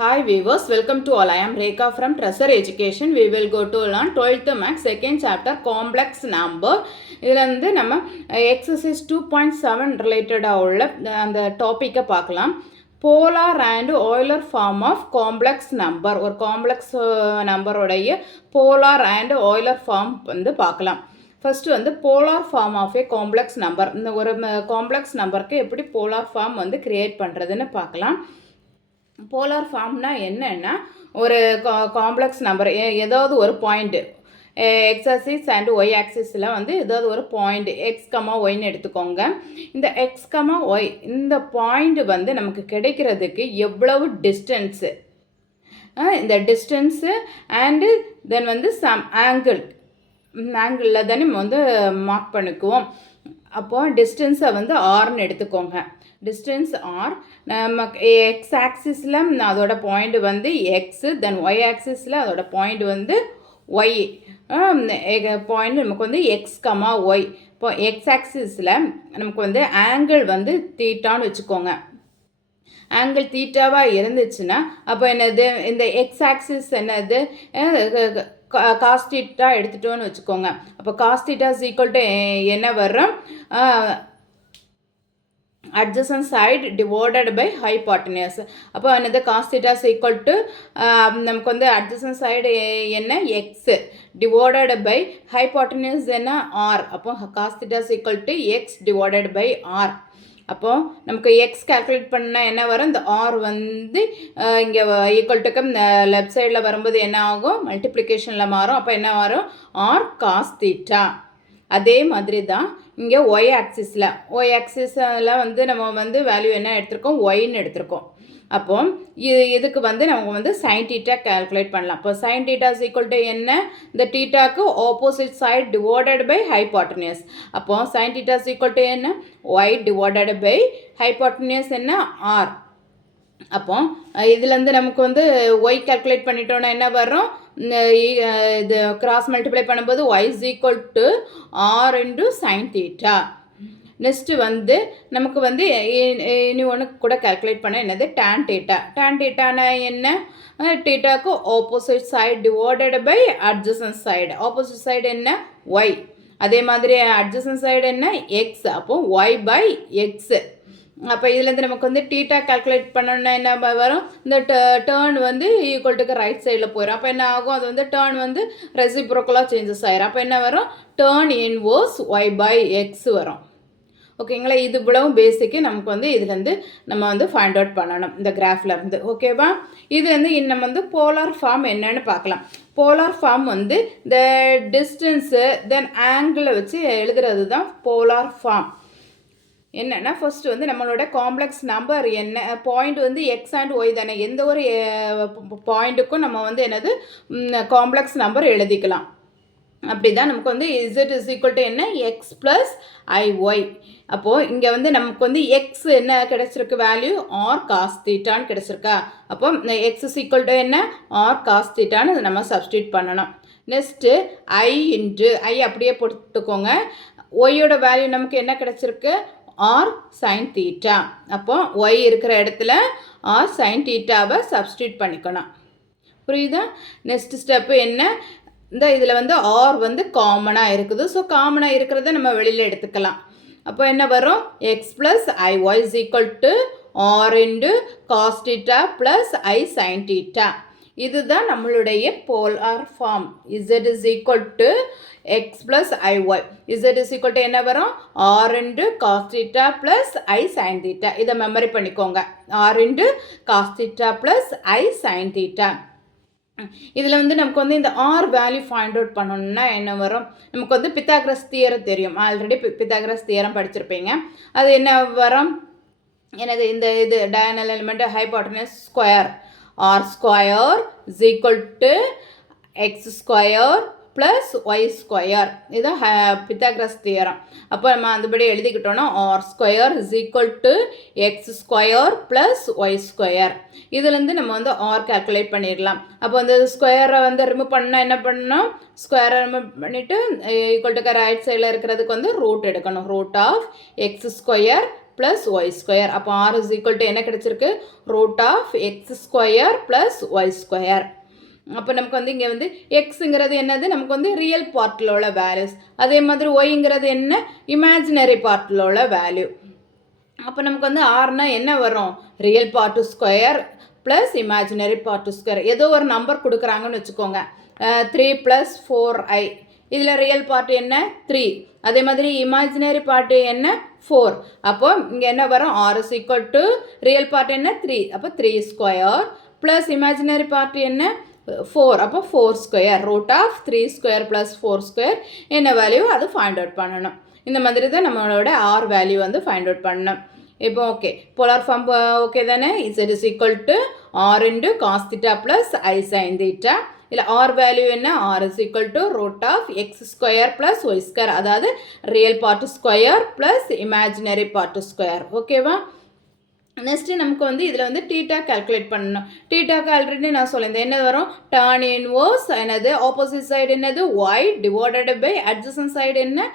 Hi viewers, welcome to all. I am Rekha from Treasure Education. We will go to learn 12th Maths second chapter complex number. இதில் வந்து நம்ம exercise 2.7 related உள்ள அந்த டாப்பிக்கை பார்க்கலாம். Polar and Euler form of complex number. ஒரு complex நம்பருடைய polar and Euler form வந்து பார்க்கலாம். ஃபர்ஸ்ட் வந்து polar form of a complex number. இந்த ஒரு காம்ப்ளெக்ஸ் நம்பருக்கு எப்படி போலார் ஃபார்ம் வந்து கிரியேட் பண்ணுறதுன்னு பார்க்கலாம். போலார் ஃபார்ம்னா என்னென்னா ஒரு காம்ப்ளெக்ஸ் நம்பர் ஏதாவது ஒரு point x axis and y ஆக்சிஸில் வந்து ஏதாவது ஒரு பாயிண்ட் எக்ஸ் கமா ஒய்ன்னு எடுத்துக்கோங்க. இந்த எக்ஸ் கமா ஒய் இந்த பாயிண்ட் வந்து நமக்கு கிடைக்கிறதுக்கு எவ்வளவு டிஸ்டன்ஸு, இந்த டிஸ்டன்ஸு அண்டு தென் வந்து சம் ஆங்கிளில் தானே நம்ம வந்து மார்க் பண்ணிக்குவோம். அப்போது டிஸ்டன்ஸை வந்து ஆர்னு எடுத்துக்கோங்க. டிஸ்டன்ஸ் ஆர் நமக்கு எக்ஸ் ஆக்சிஸில் அதோட பாயிண்ட் வந்து எக்ஸு, தென் ஒய் ஆக்சிஸில் அதோட பாயிண்ட் வந்து ஒய். பாயிண்ட் நமக்கு வந்து எக்ஸ் கமா ஒய். இப்போ எக்ஸ் ஆக்சிஸில் நமக்கு வந்து ஆங்கிள் வந்து தீட்டான்னு வச்சுக்கோங்க. ஆங்கிள் தீட்டாவாக இருந்துச்சுன்னா அப்போ என்னது, இந்த எக்ஸ் ஆக்சிஸ் என்னது காஸ் தீட்டா எடுத்துட்டோன்னு வச்சுக்கோங்க. அப்போ cos theta is equal to என்ன வரும், adjacent side divided by hypotenuse. அப்போ என்னது cos theta is equal to நமக்கு வந்து adjacent side என்ன x divided by hypotenuse என்ன r. அப்போ cos theta is equal to x divided by r. அப்போ நமக்கு எக்ஸ் கால்குலேட் பண்ணால் என்ன வரும், இந்த ஆர் வந்து இங்கே ஈக்குவல் டுக்கு லெஃப்ட் சைடில் வரும்போது என்ன ஆகும், மல்டிப்ளிகேஷனில் மாறும். அப்போ என்ன வரும், ஆர் காஸ் தீட்டா. அதே மாதிரி தான் இங்கே ஒய் ஆக்சிஸில் வந்து நம்ம வந்து வேல்யூ என்ன எடுத்திருக்கோம், ஒய்ன்னு எடுத்திருக்கோம். அப்போ இதுக்கு வந்து நம்ம வந்து சைன் டீட்டா கால்குலேட் பண்ணலாம். அப்போ sine theta is equal to என்ன, இந்த டீட்டாக்கு opposite side divided by hypotenuse. அப்போ sine theta is equal to என்ன, ஒய் டிவைடட் பை ஹைபாட்டனியஸ் என்ன, ஆர். அப்போ இதுலேருந்து நமக்கு வந்து ஒய் கால்குலேட் பண்ணிட்டோன்னா என்ன வரும், இது கிராஸ் மல்டிப்ளை பண்ணும்போது y is equal to r into sine theta. Next வந்து நமக்கு வந்து இனி ஒன்று கூட கால்குலேட் பண்ண என்னது, டேன் டீட்டா. டேன் டீட்டானா என்ன, டீட்டாக்கு opposite side divided by adjacent side. Opposite side என்ன, ஒய். அதே மாதிரி அட்ஜசன்ட் சைடு என்ன, எக்ஸ். அப்போ ஒய் பை எக்ஸு. அப்போ இதுலேருந்து நமக்கு வந்து டீட்டா கால்குலேட் பண்ணணுன்னா என்ன வரும், இந்த டேர்ன் வந்து ஈக்குவல் டுக்கு ரைட் சைடில் போயிடும். அப்போ என்ன ஆகும், அது வந்து டேர்ன் வந்து ரெசிப்ரோக்கலாக சேஞ்சஸ் ஆயிரும். அப்போ என்ன வரும், tan inverse y by x வரும். ஓகேங்களா, இது இவ்வளவும் பேசிக்கு நமக்கு வந்து இதுலேருந்து நம்ம வந்து ஃபைண்ட் அவுட் பண்ணணும் இந்த கிராஃப்லேருந்து. ஓகேவா, இது வந்து நம்ம வந்து போலார் ஃபார்ம் என்னன்னு பார்க்கலாம். போலார் ஃபார்ம் வந்து இந்த டிஸ்டன்ஸு தென் ஆங்கிளை வச்சு எழுதுறது தான் போலார் ஃபார்ம். என்னென்னா ஃபர்ஸ்ட் வந்து நம்மளோட காம்ப்ளெக்ஸ் நம்பர் என்ன, பாயிண்ட் வந்து எக்ஸ் அண்ட் ஒய் தானே, எந்த ஒரு பாயிண்ட்டுக்கும் நம்ம வந்து என்னது காம்ப்ளெக்ஸ் நம்பர் எழுதிக்கலாம். அப்படி தான் நமக்கு வந்து இசட் இஸ் ஈக்குவல் டு என்ன, எக்ஸ் ப்ளஸ் ஐஒய். அப்போது இங்கே வந்து நமக்கு வந்து எக்ஸ் என்ன கிடச்சிருக்கு வேல்யூ, ஆர் காஸ் தீட்டான்னு கிடச்சிருக்கா. அப்போ எக்ஸ் இஸ் ஈக்குவல் டு என்ன, ஆர் காஸ் தீட்டான்னு நம்ம சப்ஸ்டியூட் பண்ணணும். நெக்ஸ்ட்டு ஐ இன்ட்டு ஐ அப்படியே போட்டுக்கோங்க. ஒய்யோட வேல்யூ நமக்கு என்ன கிடச்சிருக்கு, ஆர் சைன் தீட்டா. அப்போ ஒய் இருக்கிற இடத்துல ஆர் சைன் தீட்டாவை சப்ஸ்டியூட் பண்ணிக்கணும். புரியுதா. நெக்ஸ்ட் ஸ்டெப்பு என்ன, இந்த இதில் வந்து ஆர் வந்து காமனாக இருக்குது. ஸோ காமனாக இருக்கிறத நம்ம வெளியில் எடுத்துக்கலாம். அப்போ என்ன வரும், x plus i y is equal to r into cos theta plus i sine theta. இதுதான் நம்மளுடைய polar form. Z is equal to x plus i y. Z is equal to என்ன வரும், r into cos theta plus i sine theta. இதை memory பண்ணிக்கோங்க, r into cos theta plus i sine theta. இதில் வந்து நமக்கு வந்து இந்த ஆர் வேல்யூ ஃபைண்ட் அவுட் பண்ணணும்னா என்ன வரும், நமக்கு வந்து பித்தாகரஸ் தியரம் தெரியும். ஆல்ரெடி பித்தாகரஸ் தியரம் படிச்சிருப்பீங்க. அது என்ன வரும், எனது இந்த இது diagonal element hypotenuse square, r square is equal to x square plus y square. இதுதான் பித்தாகரஸ் தியரம். அப்போ நம்ம அதுபடி எழுதிக்கிட்டோன்னா r square is equal to x square plus y square. இதுலேருந்து நம்ம வந்து ஆர் கால்குலேட் பண்ணிடலாம். அப்போ அந்த ஸ்கொயரை வந்து ரிமூவ் பண்ணால் என்ன பண்ணணும், ஸ்கொயரை ரிமூவ் பண்ணிவிட்டு ஈக்குவல் டு ரைட் சைடில் இருக்கிறதுக்கு வந்து ரூட் எடுக்கணும். Root of x square plus y square. அப்போ ஆர் இஸ் ஈக்குவல் டு என்ன கிடச்சிருக்கு? Root of x square plus y square. அப்போ நமக்கு வந்து இங்கே வந்து எக்ஸுங்கிறது என்னது? நமக்கு வந்து ரியல் பார்ட்டில் உள்ள வேல்யூஸ். அதே மாதிரி ஒய்ங்கிறது என்ன? இமேஜினரி பார்ட்டில் உள்ள வேல்யூ. அப்போ நமக்கு வந்து ஆர்னா என்ன வரும்? Real part square plus imaginary part square. ஏதோ ஒரு நம்பர் கொடுக்குறாங்கன்னு வச்சுக்கோங்க, 3 + 4i. இதில் ரியல் பார்ட்டு என்ன? 3. அதே மாதிரி இமேஜினரி பார்ட்டு என்ன? 4. அப்போ இங்கே என்ன வரும்? R is equal to real part என்ன? 3. அப்போ 3 ஸ்கொயர் ப்ளஸ் இமேஜினரி பார்ட் என்ன? 4. அப்போ 4 square. Root of 3 square plus 4 square என்ன வேல்யூ அது ஃபைண்ட் அவுட் பண்ணணும். இந்த மாதிரி தான் நம்மளோட ஆர் வேல்யூ வந்து ஃபைண்ட் அவுட் பண்ணணும். இப்போ ஓகே, போலார் ஃபார்ம் ஓகே தானே? Z is equal to r into cos theta plus i sine theta. இல்லை ஆர் வேல்யூ என்ன? R is equal to root of x square plus y square, அதாவது real part square plus imaginary part square. ஓகேவா? Next நமக்கு வந்து இதில் வந்து theta calculate பண்ணணும். டீட்டாக்கு already நான் சொல்லியிருந்தேன். என்ன வரும்? டான் இன்வர்ஸ் என்னது? ஆப்போசிட் சைடு என்னது? Y divided by adjacent side என்ன?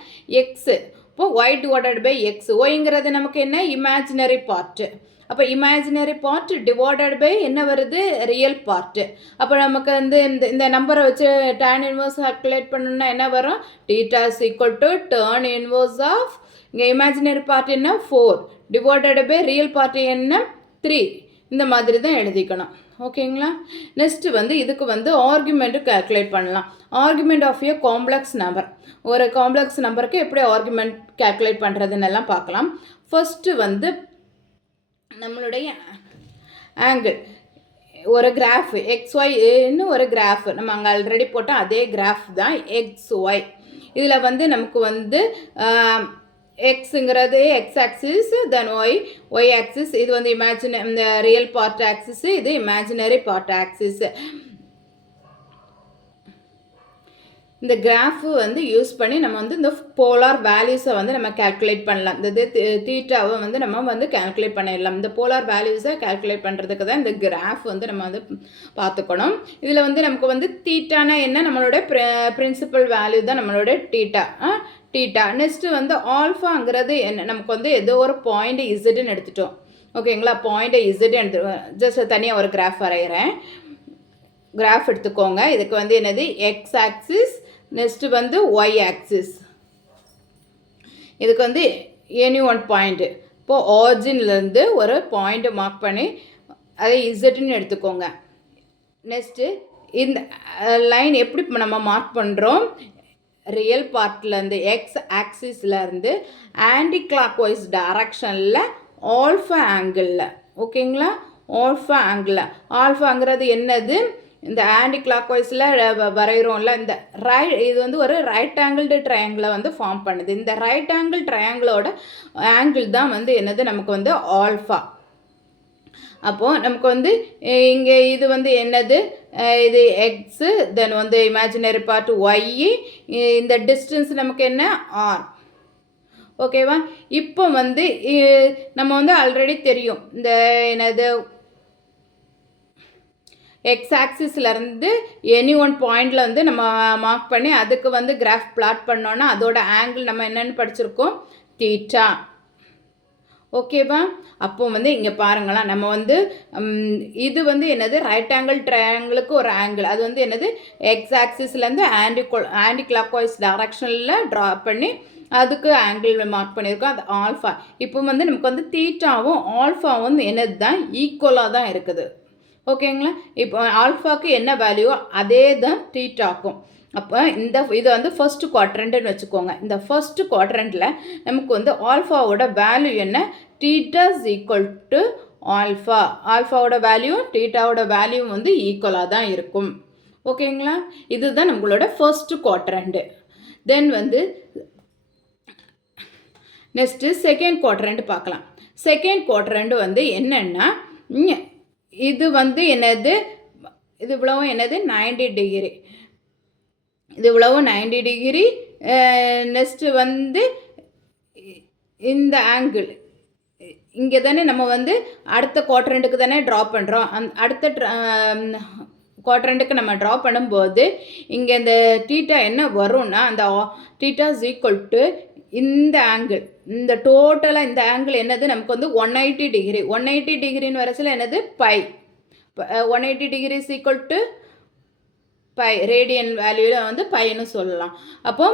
எக்ஸு. இப்போ ஒய் டிவைடட் பை எக்ஸ். ஒய்ங்கிறது நமக்கு என்ன? Imaginary part. அப்போ இமேஜினரி பார்ட் டிவைடட் பை என்ன வருது? Real part. அப்போ நமக்கு வந்து இந்த நம்பரை வச்சு டான் இன்வர்ஸ் கால்குலேட் பண்ணணும்னா என்ன வரும்? Theta is equal to tan inverse of, இங்கே இமேஜினரி பார்ட் என்ன? 4 டிவைடட் பை ரியல் பார்ட் என்ன? 3. இந்த மாதிரி தான் எழுதிக்கணும். ஓகேங்களா? நெக்ஸ்ட்டு வந்து இதுக்கு வந்து ஆர்குமெண்ட்டு கால்குலேட் பண்ணலாம். Argument of a complex number. ஒரு காம்ப்ளெக்ஸ் நம்பருக்கு எப்படி ஆர்குமெண்ட் கால்குலேட் பண்ணுறதுன்னு எல்லாம் பார்க்கலாம். ஃபஸ்ட்டு வந்து நம்மளுடைய ஆங்கிள், ஒரு கிராஃப் XY ஒரு கிராஃப் நம்ம அங்கே ஆல்ரெடி போட்டால் அதே கிராஃப் தான் XY. இதில் வந்து நமக்கு வந்து எக்ஸுங்கிறது எக்ஸ் ஆக்சிஸ், தென் ஒய் ஆக்சிஸ். இது வந்து இந்த ரியல் பார்ட் ஆக்சிஸ், இது இமேஜினரி பார்ட் ஆக்சிஸ். இந்த கிராஃபு வந்து யூஸ் பண்ணி நம்ம வந்து இந்த போலார் வேல்யூஸை வந்து நம்ம கால்குலேட் பண்ணலாம். இந்த தீட்டாவை வந்து நம்ம வந்து கால்குலேட் பண்ணிடலாம். இந்த போலார் வேல்யூஸை கால்குலேட் பண்ணுறதுக்கு தான் இந்த கிராஃப் வந்து நம்ம வந்து பார்த்துக்கணும். இதில் வந்து நமக்கு வந்து தீட்டானா என்ன? நம்மளோட பிரின்சிபல் வேல்யூ தான் நம்மளோட டீட்டா. நெக்ஸ்ட்டு வந்து ஆல்ஃபாங்கிறது என்ன? நமக்கு வந்து ஏதோ ஒரு பாயிண்ட் இசட்னு எடுத்துட்டோம். ஓகேங்களா? பாயிண்ட்டை இசட்னு எடுத்து ஜஸ்ட் தனியாக ஒரு கிராஃப் வரைகிறேன். கிராஃப் எடுத்துக்கோங்க. இதுக்கு வந்து என்னது? எக்ஸ் ஆக்சிஸ், நெக்ஸ்ட்டு வந்து ஒய் ஆக்சிஸ். இதுக்கு வந்து எனி ஒன் பாயிண்ட்டு. இப்போது ஆரிஜின்லேருந்து ஒரு பாயிண்ட்டு மார்க் பண்ணி அதை இசட்னு எடுத்துக்கோங்க. நெக்ஸ்ட்டு இந்த லைன் எப்படி நம்ம மார்க் பண்ணுறோம்? ரியல் பார்ட்லேருந்து எக்ஸ் ஆக்சிஸ்லேருந்து ஆன்டி கிளாக் வைஸ் டைரக்ஷனில் ஆல்ஃபா ஆங்கிளில். ஓகேங்களா? ஆல்ஃபா ஆங்கிளில். ஆல்ஃபாங்கிறது என்னது? இந்த ஆன்டி கிளாக் வைஸில் வரைகிறோம்ல, இந்த இது வந்து ஒரு ரைட் ஆங்கிள்டு ட்ரையாங்கிளை வந்து ஃபார்ம் பண்ணுது. இந்த ரைட் ஆங்கிள் ட்ரையாங்கிளோட ஆங்கிள் தான் வந்து என்னது? நமக்கு வந்து ஆல்ஃபா. அப்போது நமக்கு வந்து இங்கே இது வந்து என்னது? இது எக்ஸு, தென் வந்து இமேஜினரி பார்ட் ஒய், இந்த டிஸ்டன்ஸ் நமக்கு என்ன? ஆர். ஓகேவா? இப்போ வந்து நம்ம வந்து ஆல்ரெடி தெரியும் இந்த என்னது எக்ஸ் ஆக்சிஸ்லேருந்து எனி ஒன் பாயிண்டில் வந்து நம்ம மார்க் பண்ணி அதுக்கு வந்து கிராஃப் பிளாட் பண்ணோன்னா அதோட ஆங்கிள் நம்ம என்னென்னு படிச்சிருக்கோம்? தீட்டா. ஓகேவா? அப்போ வந்து இங்கே பாருங்களா, நம்ம வந்து இது வந்து என்னது? ரைட் ஆங்கிள் ட்ரையாங்கிளுக்கு ஒரு ஆங்கிள், அது வந்து என்னது? எக்ஸ் ஆக்சிஸ்லேருந்து ஆன்டி கிளாக் வைஸ் டைரக்ஷனில் ட்ரா பண்ணி அதுக்கு ஆங்கிள் மார்க் பண்ணியிருக்கோம், அது ஆல்ஃபா. இப்போ வந்து நமக்கு வந்து தீட்டாவும் ஆல்ஃபாவும் என்னது தான்? ஈக்குவலாக தான் இருக்குது. ஓகேங்களா? இப்போ ஆல்ஃபாவுக்கு என்ன வேல்யூ அதே தான் தீட்டாக்கும். அப்போ இது வந்து ஃபர்ஸ்ட் குவாட்ரண்ட்னு வச்சுக்கோங்க. இந்த ஃபர்ஸ்ட் குவாட்ரண்ட்டில் நமக்கு வந்து ஆல்ஃபாவோட வேல்யூ என்ன? Theta is equal to alpha. ஆல்ஃபாவோட வேல்யூ தீட்டாவோட வேல்யூ வந்து ஈக்குவலாக தான் இருக்கும். ஓகேங்களா? இதுதான் நம்மளோட ஃபர்ஸ்ட் குவாட்ரண்ட். தென் வந்து நெக்ஸ்ட்டு செகண்ட் குவாட்ரண்ட் பார்க்கலாம். செகண்ட் குவாட்ரண்ட் வந்து என்னென்னா, இது வந்து என்னது? இது இவ்வளவும் என்னது? 90 டிகிரி. இது இவ்வளவு 90 டிகிரி. நெக்ஸ்ட்டு வந்து இந்த ஆங்கிள் இங்கே தானே நம்ம வந்து அடுத்த குவாட்ரண்ட்டுக்கு தானே ட்ரா பண்ணுறோம். அடுத்த குவாட்ரண்ட்டுக்கு நம்ம ட்ரா பண்ணும்போது இங்கே இந்த தீட்டா என்ன வரும்னா, அந்த தீட்டா இஸ் ஈக்குவல் டு இந்த ஆங்கிள் இந்த டோட்டலாக இந்த ஆங்கிள் என்னது நமக்கு வந்து 180 டிகிரி. 180 டிகிரின்னு வரச்சில் என்னது pi. 180 degree is equal to pi. Radian வேல்யூவில் வந்து பைன்னு சொல்லலாம். அப்போ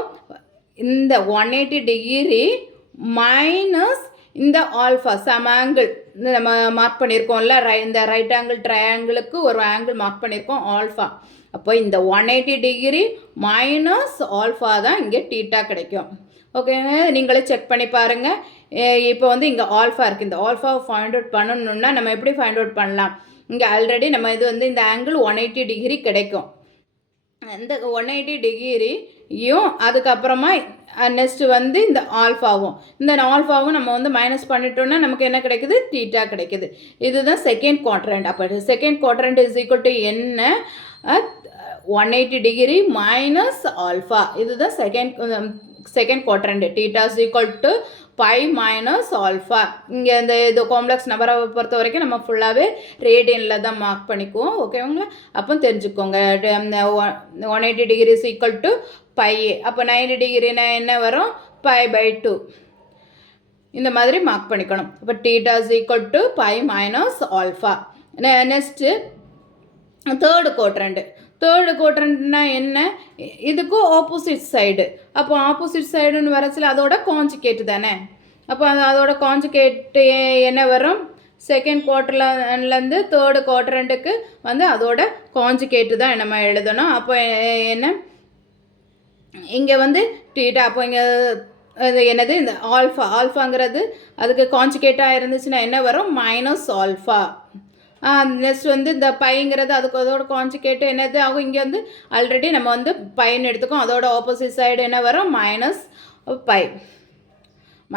இந்த 180 டிகிரி மைனஸ் இந்த ஆல்ஃபா சம் ஆங்கிள் நம்ம மார்க் பண்ணியிருக்கோம்ல, இந்த ரைட் ஆங்கிள் ட்ரையாங்கிளுக்கு ஒரு ஆங்கிள் மார்க் பண்ணியிருக்கோம் ஆல்ஃபா. அப்போ இந்த 180 டிகிரி மைனஸ் ஆல்ஃபா தான் இங்கே டீட்டா கிடைக்கும். ஓகேங்க, நீங்களே செக் பண்ணி பாருங்கள். இப்போ வந்து இங்கே ஆல்ஃபா இருக்குது. இந்த ஆல்ஃபாவை ஃபைண்ட் அவுட் பண்ணணுன்னா நம்ம எப்படி ஃபைண்ட் அவுட் பண்ணலாம்? இங்கே ஆல்ரெடி நம்ம இது வந்து இந்த ஆங்கிள் 180 டிகிரி கிடைக்கும். இந்த 180 டிகிரியும் அதுக்கப்புறமா நெக்ஸ்ட்டு வந்து இந்த ஆல்ஃபாவும், இந்த ஆல்ஃபாவும் நம்ம வந்து மைனஸ் பண்ணிட்டோம்னா நமக்கு என்ன கிடைக்குது? தீட்டா கிடைக்குது. இதுதான் செகண்ட் குவாட்ரண்ட். அப்போ second quadrant is equal to என்ன? 180 டிகிரி மைனஸ் ஆல்ஃபா. இதுதான் second quadrant. Theta is equal to pi minus alpha. இங்கே இந்த இது காம்ப்ளெக்ஸ் நம்பரை பொறுத்த வரைக்கும் நம்ம ஃபுல்லாகவே ரேடியனில் தான் மார்க் பண்ணிக்குவோம். ஓகேங்களா? அப்போ தெரிஞ்சுக்கோங்க 180 degree is equal to pi. அப்போ 90 டிகிரினா என்ன வரும்? Pi pi 2. இந்த மாதிரி மார்க் பண்ணிக்கணும். இப்போ theta is equal to pi minus alpha. Next third குவாட்ரண்ட்னா என்ன? இதுக்கும் ஆப்போசிட் சைடு. அப்போ ஆப்போசிட் சைடுன்னு வரச்சில் அதோட கான்ஜுகேட் தானே. அப்போ அதோட கான்ஜுகேட் என்ன வரும்? செகண்ட் குவார்ட்டர்லேருந்து தேர்டு குவாட்ரண்ட்டுக்கு வந்து அதோட கான்ஜுகேட்டு தான் நம்ம எழுதணும். அப்போ என்ன? இங்கே வந்து டீட்டா. அப்போ இங்கே என்னது? இந்த ஆல்ஃபாங்கிறது அதுக்கு கான்ஜுகேட்டாக இருந்துச்சுன்னா என்ன வரும்? Minus alpha. நெக்ஸ்ட் வந்து இந்த பைங்கிறது அதுக்கு அதோட கான்ஜுகேட்டு என்னது ஆகும்? இங்கே வந்து ஆல்ரெடி நம்ம வந்து பைன்னு எடுத்துக்கோம். அதோட ஆப்போசிட் சைடு என்ன வரும்? Minus by.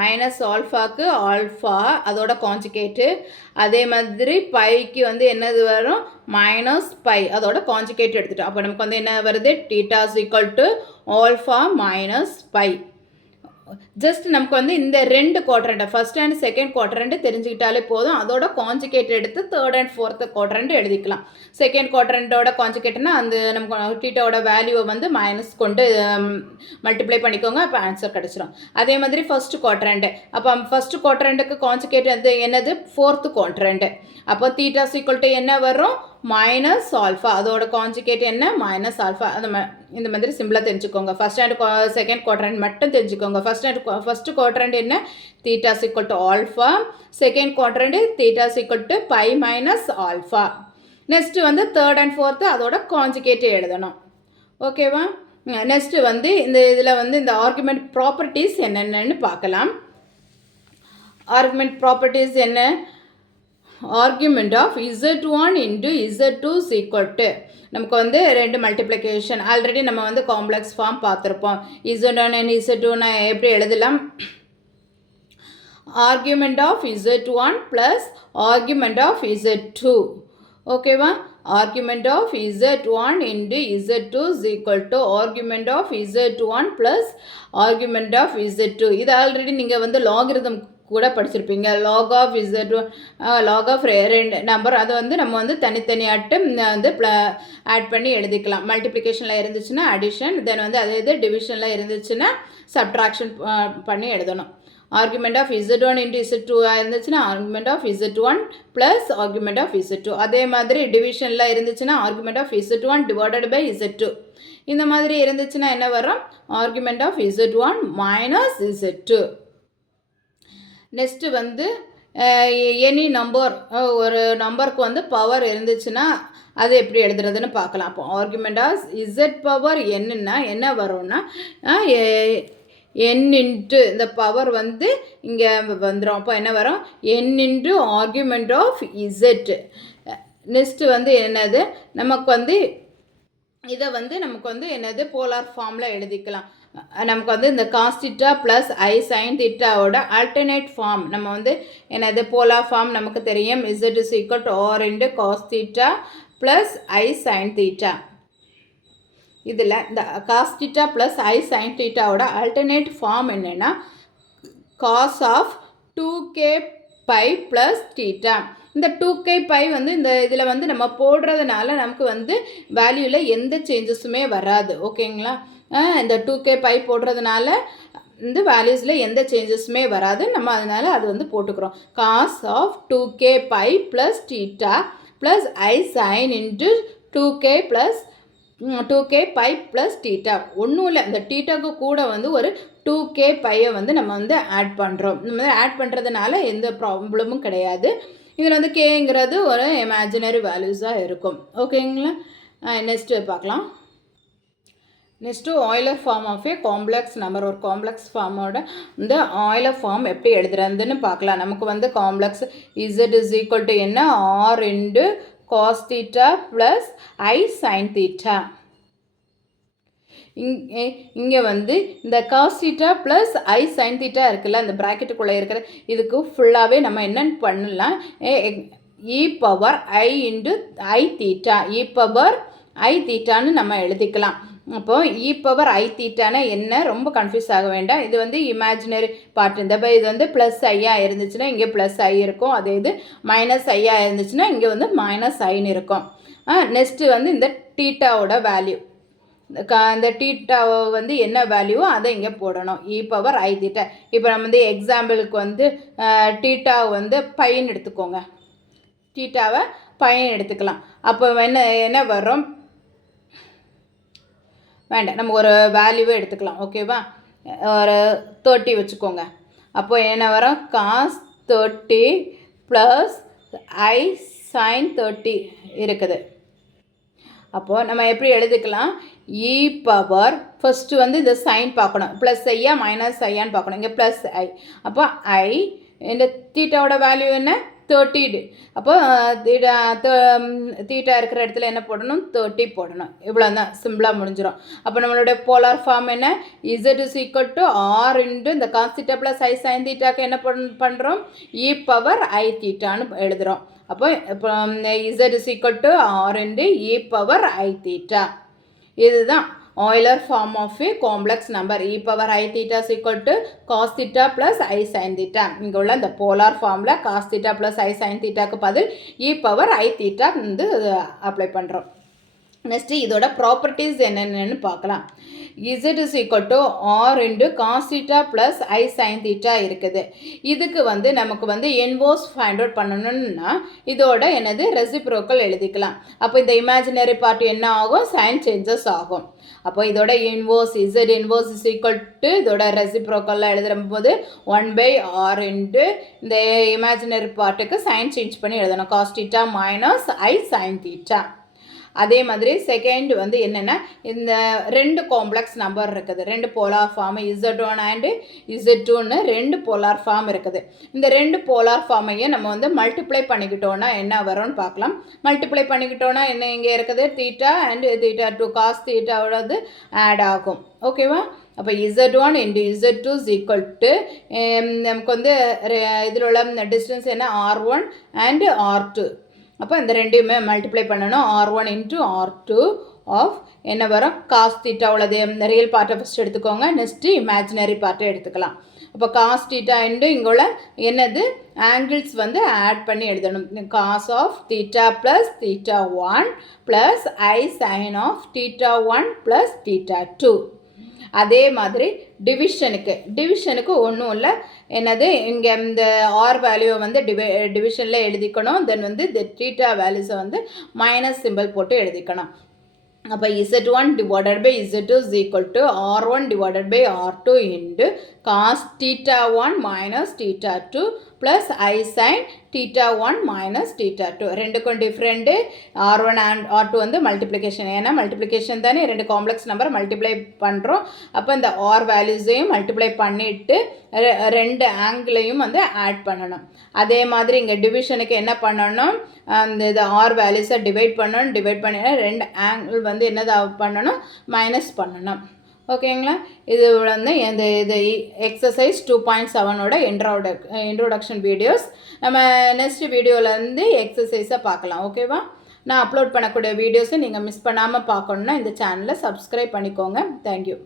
மைனஸ் ஆல்ஃபாக்கு ஆல்ஃபா அதோட கான்ஜுகேட்டு. அதே மாதிரி பைக்கு வந்து என்னது வரும்? மைனஸ் பை அதோட கான்ஜுகேட் எடுத்துட்டோம். அப்போ நமக்கு வந்து என்ன வருது? Theta is equal to alpha minus by. Just நமக்கு வந்து இந்த ரெண்டு குவாட்ரண்ட்டை ஃபஸ்ட் அண்ட் செகண்ட் குவாட்ரண்ட்டு தெரிஞ்சுக்கிட்டாலே போதும். அதோட கான்ஜுகேட் எடுத்து தேர்ட் அண்ட் ஃபோர்த்து குவாட்ரண்ட் எழுதிக்கலாம். செகண்ட் குவாட்ரண்ட்டோட கான்ஜுகேட்னா அந்த நமக்கு டீட்டாவோட வேல்யூவை வந்து மைனஸ் கொண்டு மல்டிப்ளை பண்ணிக்கோங்க. அப்போ ஆன்சர் கிடச்சிடும். அதே மாதிரி ஃபஸ்ட்டு குவாட்ரண்ட்டு. அப்போ ஃபஸ்ட்டு குவாட்ரண்ட்டுக்கு கான்ஜுகேட் அது என்னது? Fourth quadrant. அப்போ தீட்டா ஈக்குவல் டு என்ன வரும்? Minus alpha. அதோட கான்ஜுகேட் என்ன? Minus alpha. இந்த மாதிரி சிம்பிளாக தெரிஞ்சுக்கோங்க. ஃபஸ்ட் அண்ட் செகண்ட் குவாட்ரண்ட் மட்டும் தெரிஞ்சுக்கோங்க. ஃபஸ்ட்டு குவாட்ரண்ட் என்ன? Theta equal to alpha. Second quadrant theta equal to pi minus alpha. Next வந்து தேர்ட் அண்ட் ஃபோர்த்து அதோட கான்ஜுகேட் எழுதணும். ஓகேவா? நெக்ஸ்ட்டு வந்து இந்த இதில் வந்து இந்த ஆர்குமெண்ட் ப்ராப்பர்ட்டிஸ் என்னென்னு பார்க்கலாம். ஆர்குமெண்ட் ப்ராப்பர்ட்டிஸ் என்ன? Argument of Z1 into Z2 is equal to நமக்கு வந்து ரெண்டு மல்டிப்ளிகேஷன் ஆல்ரெடி நம்ம வந்து காம்ப்ளெக்ஸ் ஃபார்ம் பார்த்துருப்போம். Z1 and Z2 நான் எப்படி எழுதலாம்? Argument of Z1 plus argument of Z2. ஓகேவா? Argument of Z1 into Z2 is equal to argument of Z1 plus argument of Z2. இது ஆல்ரெடி நீங்கள் வந்து லாகிரிதம் கூட படிச்சிருப்பீங்க. லாக் ஆஃப் லாக் ஆஃப் ரெண்டு நம்பர் அது வந்து நம்ம வந்து தனித்தனியாட்டு வந்து ஆட் பண்ணி எழுதிக்கலாம். மல்டிப்ளிகேஷனில் இருந்துச்சுன்னா அடிஷன், தென் வந்து அதே இது டிவிஷனில் இருந்துச்சுன்னா சப்ட்ராக்ஷன் பண்ணி எழுதணும். Argument of Z1 into Z2 இருந்துச்சுன்னா argument of Z1 plus argument of Z2. அதே மாதிரி டிவிஷனில் இருந்துச்சுன்னா argument of Z1 divided by Z2. இந்த மாதிரி இருந்துச்சுன்னா என்ன வரும்? Argument of Z1 minus Z2. Next வந்து எனி நம்பர், ஒரு நம்பருக்கு வந்து பவர் இருந்துச்சுன்னா அது எப்படி எழுதுறதுன்னு பார்க்கலாம். அப்போ ஆர்குமெண்ட் ஆஃப் இசட் பவர் என்னன்னா என்ன வரும்னா என் இன்ட்டு இந்த பவர் வந்து இங்கே வந்துடும். அப்போ என்ன வரும்? N into argument of z. Next வந்து என்னது? நமக்கு வந்து இதை வந்து நமக்கு வந்து என்னது போலார் ஃபார்மில் எழுதிக்கலாம். நமக்கு வந்து இந்த cos theta plus i sine தீட்டாவோட ஆல்டர்னேட் ஃபார்ம் நம்ம வந்து என்னது போலார் ஃபார்ம் நமக்கு தெரியும். Z is equal to R into cos theta plus i sine theta. இதில் இந்த cos theta plus i sine தீட்டாவோட ஆல்டர்னேட் ஃபார்ம் என்னென்னா cos of 2k pi plus theta. இந்த 2k பை வந்து இந்த இதில் வந்து நம்ம போடுறதுனால நமக்கு வந்து வேல்யூவில் எந்த சேஞ்சஸுமே வராது. ஓகேங்களா? இந்த 2k பை போடுறதுனால இந்த வேல்யூஸில் எந்த சேஞ்சஸுமே வராது. நம்ம அதனால் அது வந்து போட்டுக்கிறோம். Cos of 2k pi plus theta plus i sine into 2k plus 2k pi plus theta. ஒன்றும் இல்லை, இந்த தீட்டாவுக்கு கூட வந்து ஒரு 2k பையை வந்து நம்ம வந்து ஆட் பண்ணுறோம். நம்ம ஆட் பண்ணுறதுனால எந்த ப்ராப்ளமும் கிடையாது. இதில் வந்து கேங்கிறது ஒரு இமேஜினரி வேல்யூஸாக இருக்கும். ஓகேங்களா? நெக்ஸ்ட்டு பார்க்கலாம். Next Euler form of a complex number. ஒரு காம்ப்ளெக்ஸ் ஃபார்மோட இந்த ஆயிலர் ஃபார்ம் எப்படி எழுதுறதுன்னு பார்க்கலாம். நமக்கு வந்து complex z is equal to என்ன, r into cos theta plus i sine theta. இங்கே வந்து இந்த cos theta plus i sine theta இருக்குல்ல, அந்த ப்ராக்கெட்டுக்குள்ளே இருக்கிற இதுக்கு ஃபுல்லாகவே நம்ம என்னென்னு பண்ணலாம், e power i into i theta, e power i தீட்டான்னு நம்ம எழுதிக்கலாம். அப்போது இ பவர் ஐ தீட்டானா என்ன, ரொம்ப கன்ஃபியூஸ் ஆக வேண்டாம். இது வந்து இமேஜினரி பார்ட். இந்த இது வந்து ப்ளஸ் ஐயாக இருந்துச்சுன்னா இங்கே ப்ளஸ் ஐ இருக்கும். அதே இது மைனஸ் ஐயாக இருந்துச்சுன்னா இங்கே வந்து மைனஸ் ஐன்னு இருக்கும். நெக்ஸ்ட்டு வந்து இந்த தீட்டாவோட வேல்யூ, இந்த தீட்டாவை வந்து என்ன வேல்யூவோ அதை இங்கே போடணும், இ பவர் ஐ தீட்டா. இப்போ நம்ம வந்து எக்ஸாம்பிளுக்கு வந்து தீட்டாவை வந்து பையன் எடுத்துக்கோங்க, தீட்டாவை பையன் எடுத்துக்கலாம். அப்போ என்ன வரும், வேண்டாம், நம்ம ஒரு வேல்யூவே எடுத்துக்கலாம். ஓகேவா? ஒரு 30 வச்சுக்கோங்க. அப்போ என்ன வரும், காஸ் 30 ப்ளஸ் ஐ சைன் 30 இருக்குது. அப்போது நம்ம எப்படி எழுதிக்கலாம், இ பவர் ஃபஸ்ட்டு வந்து இந்த சைன் பார்க்கணும், ப்ளஸ் ஐயா மைனஸ் ஐயான்னு பார்க்கணும். இங்கே ப்ளஸ் ஐ, அப்போ ஐ இந்த தீட்டாவோட வேல்யூ என்ன, 30. அப்போ தீட்டா இருக்கிற இடத்துல என்ன போடணும், 30 போடணும். இவ்வளோ தான், சிம்பிளாக முடிஞ்சிடும். அப்போ நம்மளுடைய போலார் ஃபார்ம் என்ன, z is equal to r into இந்த cos theta plus i sine தீட்டாக்கு என்ன பண்ணுறோம், இ பவர் ஐ தீட்டான்னு எழுதுகிறோம். அப்போ இப்போ z is equal to r into e power i theta. இதுதான் Euler form of a complex number. E power i theta is equal to cos theta plus i sine theta. இங்கே உள்ள இந்த polar ஃபார்மில் cos theta plus i sine தீட்டாக்கு பதில் e power i theta வந்து apply பண்ணுறோம். Next இதோட properties என்னென்னு பார்க்கலாம். Z is equal to r into cos theta plus i sine theta இருக்குது. இதுக்கு வந்து நமக்கு வந்து இன்வர்ஸ் ஃபைண்ட் அவுட் பண்ணணும்னா இதோட என்னது ரெசிப்ரோக்கல் எழுதிக்கலாம். அப்போ இந்த இமேஜினரி பார்ட் என்ன ஆகும், சைன் சேஞ்சஸ் ஆகும். அப்போ இதோட inverse Z inverse is equal to இதோட ரெசிப்ரோக்கல்லாம் எழுதுற போது 1/r இன்ட்டு இந்த இமேஜினரி பார்ட்டுக்கு சைன் சேஞ்ச் பண்ணி எழுதணும், காஸ் தீட்டா மைனஸ் ஐ சைன் தீட்டா. அதே மாதிரி செகண்ட் வந்து என்னென்னா, இந்த ரெண்டு காம்ப்ளெக்ஸ் நம்பர் இருக்குது, ரெண்டு போலார் ஃபார்ம் Z1 அண்டு Z2ன்னு ரெண்டு போலார் ஃபார்ம் இருக்குது. இந்த ரெண்டு போலார் ஃபார்மையும் நம்ம வந்து மல்டிப்ளை பண்ணிக்கிட்டோன்னா என்ன வரும்னு பார்க்கலாம். மல்டிப்ளை பண்ணிக்கிட்டோன்னா என்ன இங்கே இருக்குது, தீட்டா அண்டு தீட்டா 2 காஸ் தீட்டாவோடது ஆட் ஆகும். ஓகேவா? அப்போ Z1 into Z2 is equal to நமக்கு வந்து இதில் உள்ள டிஸ்டன்ஸ் என்ன, R1 அண்டு R2. அப்போ இந்த ரெண்டையுமே மல்டிப்ளை பண்ணணும், R1 இன்ட்டு R2 ஆஃப் என்ன வரும், காஸ் தீட்டா உள்ளது ரியல் பார்ட்டை ஃபஸ்ட் எடுத்துக்கோங்க, நெக்ஸ்ட்டு இமேஜினரி பார்ட்டை எடுத்துக்கலாம். அப்போ காஸ் தீட்டா இன்ட்டு இங்கே உள்ள என்னது ஆங்கிள்ஸ் வந்து ஆட் பண்ணி எழுதணும். Cos of theta plus theta 1 plus i sine of theta 1 plus theta 2. அதே மாதிரி டிவிஷனுக்கு ஒன்றும் இல்லை, என்னது இங்கே இந்த ஆர் வேல்யூவை வந்து டிவிஷனில் எழுதிக்கணும். தென் வந்து இந்த தீட்டா வேல்யூஸை வந்து மைனஸ் சிம்பிள் போட்டு எழுதிக்கணும். அப்போ Z1 divided by Z2 is equal to R1 divided by R2 into cos theta 1 minus theta 2 plus I sin theta 1 minus theta 2. ரெண்டுக்கும் டிஃப்ரெண்ட்டு R1 and R2 வந்து மல்டிப்ளிகேஷன், ஏன்னா மல்டிப்ளிகேஷன் தானே, ரெண்டு காம்ப்ளெக்ஸ் நம்பர் மல்டிப்ளை பண்ணுறோம். அப்போ இந்த R வேல்யூஸையும் multiply பண்ணிவிட்டு ரெண்டு ஆங்கிளையும் வந்து ஆட் பண்ணணும். அதே மாதிரி இங்கே டிவிஷனுக்கு என்ன பண்ணணும், அந்த இது ஆர் வேல்யூஸை டிவைட் பண்ணி ரெண்டு ஆங்கிள் வந்து என்னது பண்ணணும், மைனஸ் பண்ணணும். ஓகேங்களா? இது வந்து இது எக்ஸசைஸ் 2.7ஓட இன்ட்ரோடக்ஷன் வீடியோஸ். நம்ம நெக்ஸ்ட் வீடியோவிலேருந்து எக்ஸசைஸை பார்க்கலாம். ஓகேவா? நான் அப்லோட் பண்ணக்கூடிய வீடியோஸை நீங்கள் மிஸ் பண்ணாமல் பார்க்கணுன்னா இந்த சேனலை சப்ஸ்கிரைப் பண்ணிக்கோங்க. தேங்க்யூ.